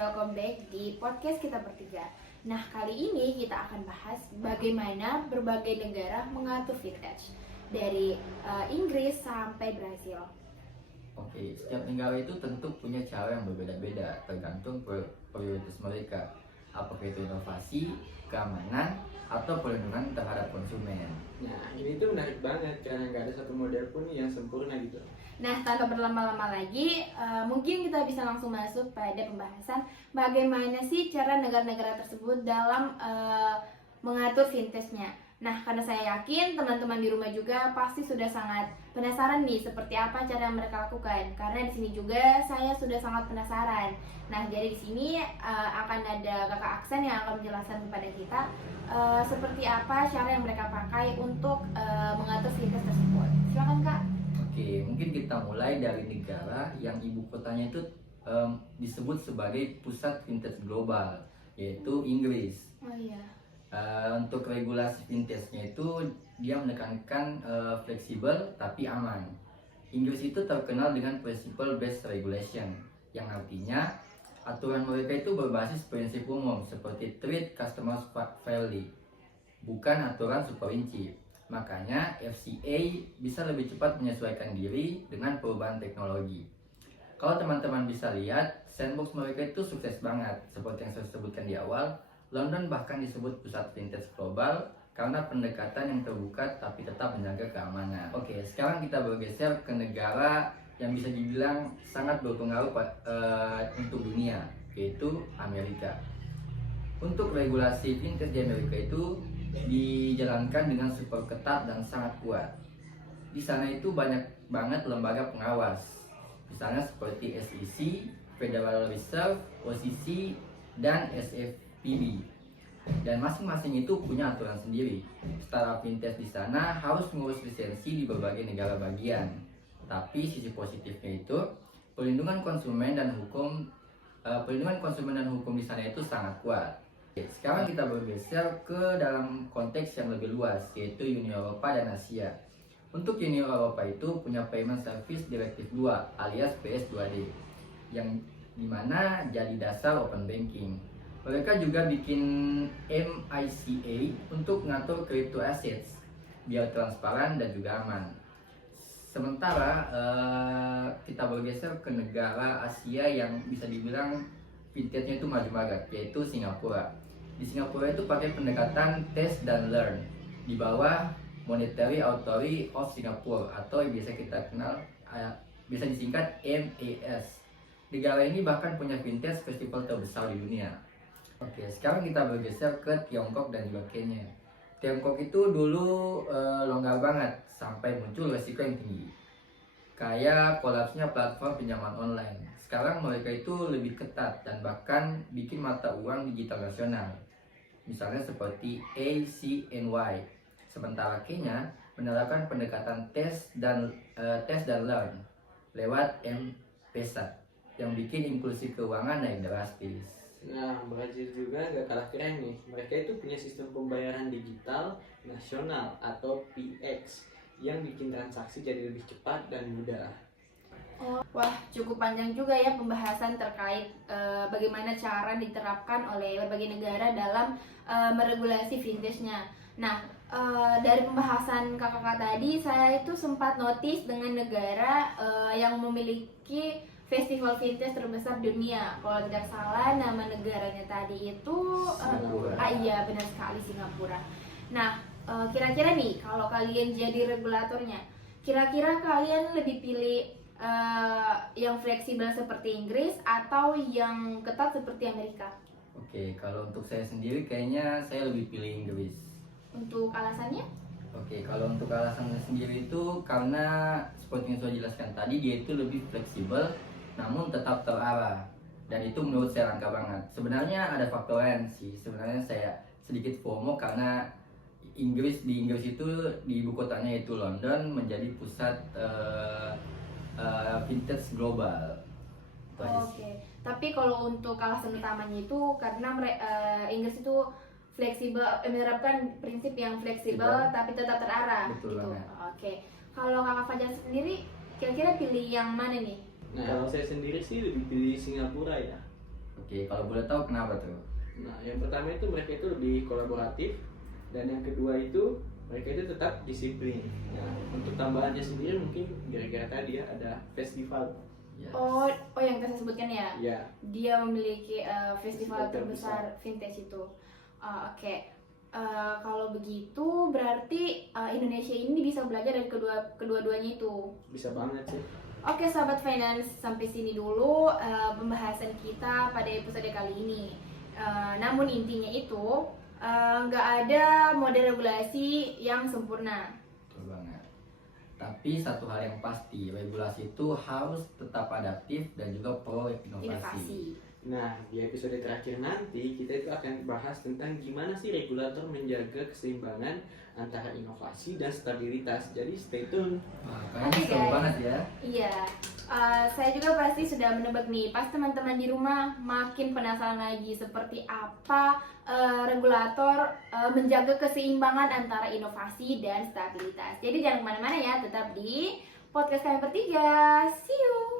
welcome back di podcast kita bertiga. Nah, kali ini kita akan bahas bagaimana berbagai negara mengatur vintage dari Inggris sampai Brazil. Oke, setiap negara itu tentu punya cara yang berbeda-beda tergantung prioritas mereka. Apakah itu inovasi, keamanan, atau perlindungan terhadap konsumen. Nah, ini tuh menarik banget karena nggak ada satu model pun yang sempurna gitu. Nah, tanpa berlama-lama lagi, mungkin kita bisa langsung masuk pada pembahasan bagaimana sih cara negara-negara tersebut dalam mengatur vintage-nya. Nah, karena saya yakin teman-teman di rumah juga pasti sudah sangat penasaran nih seperti apa cara yang mereka lakukan. Karena di sini juga saya sudah sangat penasaran. Nah, jadi di sini akan ada Kakak Aksen yang akan menjelaskan kepada kita seperti apa cara yang mereka pakai untuk mengatur vintage tersebut. Silakan Kak. Oke, mungkin kita mulai dari negara yang ibu kotanya itu disebut sebagai pusat vintage global, yaitu Inggris. Oh iya. Untuk regulasi vintage-nya itu dia menekankan fleksibel tapi aman. Inggris itu terkenal dengan principle based regulation, yang artinya aturan mereka itu berbasis prinsip umum seperti treat customers fairly, bukan aturan super rinci. Makanya FCA bisa lebih cepat menyesuaikan diri dengan perubahan teknologi. Kalau teman-teman bisa lihat, sandbox mereka itu sukses banget. Seperti yang saya sebutkan di awal, London bahkan disebut pusat vintage global karena pendekatan yang terbuka tapi tetap menjaga keamanan. Oke, sekarang kita bergeser ke negara yang bisa dibilang sangat berpengaruh untuk dunia, yaitu Amerika. Untuk regulasi vintage di Amerika itu dijalankan dengan super ketat dan sangat kuat. Di sana itu banyak banget lembaga pengawas, misalnya seperti SEC, Federal Reserve, OCC, dan SFPB. Dan masing-masing itu punya aturan sendiri. Startup vintage di sana harus mengurus lisensi di berbagai negara bagian. Tapi sisi positifnya itu perlindungan konsumen dan hukum di sana itu sangat kuat. Sekarang kita bergeser ke dalam konteks yang lebih luas, yaitu Uni Eropa dan Asia. Untuk Uni Eropa itu punya Payment Service Directive 2 alias PS2D, yang dimana jadi dasar open banking. Mereka juga bikin MICA untuk mengatur crypto assets biar transparan dan juga aman. Sementara kita bergeser ke negara Asia yang bisa dibilang vintage-nya itu maju banget, yaitu Singapura. Di Singapura itu pakai pendekatan test dan learn di bawah Monetary Authority of Singapore atau yang biasa kita kenal bisa disingkat MAS. Negara ini bahkan punya vintage festival terbesar di dunia. Oke, sekarang kita bergeser ke Tiongkok dan juga Kenya. Tiongkok itu dulu longgar banget sampai muncul resiko yang tinggi, kayak kolapsnya platform pinjaman online. Sekarang mereka itu lebih ketat dan bahkan bikin mata uang digital nasional, misalnya seperti ACNY. Sementara Kenya menerapkan pendekatan test dan learn lewat M-Pesa yang bikin inklusi keuangan naik drastis. Nah, Brazil juga nggak kalah keren nih. Mereka itu punya sistem pembayaran digital nasional atau PX yang bikin transaksi jadi lebih cepat dan mudah. Wah, cukup panjang juga ya pembahasan terkait bagaimana cara diterapkan oleh berbagai negara dalam meregulasi vintage-nya. Nah, dari pembahasan kakak-kakak tadi, saya itu sempat notice dengan negara yang memiliki festival vintage terbesar dunia. Kalau tidak salah, nama negaranya tadi itu Singapura. iya, benar sekali, Singapura. Nah, kira-kira nih, kalau kalian jadi regulatornya, kira-kira kalian lebih pilih yang fleksibel seperti Inggris atau yang ketat seperti Amerika? Oke, kalau untuk saya sendiri kayaknya saya lebih pilih Inggris. Untuk alasannya? Oke, kalau untuk alasannya sendiri itu karena seperti yang saya jelaskan tadi, dia itu lebih fleksibel namun tetap terarah, dan itu menurut saya langka banget. Sebenarnya ada faktor lain sih. Sebenarnya saya sedikit FOMO karena di Inggris itu di ibu kotanya itu London menjadi pusat vintage global. Oke. Tapi kalau untuk alasan utamanya itu karena Inggris itu fleksibel, menerapkan prinsip yang fleksibel tapi tetap terarah. Betul gitu. banget. Oke. Kalau Kakak Fajar sendiri kira-kira pilih yang mana nih? Nah, kalau saya sendiri sih lebih pilih Singapura ya. Oke, kalau boleh tahu kenapa tuh? Nah, yang pertama itu mereka itu lebih kolaboratif, dan yang kedua itu mereka itu tetap disiplin. Nah, untuk tambahannya sendiri mungkin gara-gara tadi ya ada festival. Yes. Oh yang tadi saya sebutkan ya. Ya, Dia memiliki festival Festival terbesar vintage itu. Oke. Kalau begitu berarti Indonesia ini bisa belajar dari kedua-duanya itu. bisa banget sih. Oke sahabat finance, sampai sini dulu pembahasan kita pada episode kali ini. Namun intinya itu nggak ada model regulasi yang sempurna. Betul banget. Tapi satu hal yang pasti, regulasi itu harus tetap adaptif dan juga pro inovasi. Inovasi. Nah, di episode terakhir nanti kita itu akan bahas tentang gimana sih regulator menjaga keseimbangan antara inovasi dan stabilitas. Jadi stay tune. Wah, kayaknya Oke, seru guys. banget ya. Iya, saya juga pasti sudah menebak nih. Pas teman-teman di rumah makin penasaran lagi seperti apa regulator menjaga keseimbangan antara inovasi dan stabilitas. Jadi jangan kemana-mana ya, tetap di podcast kami bertiga. See you.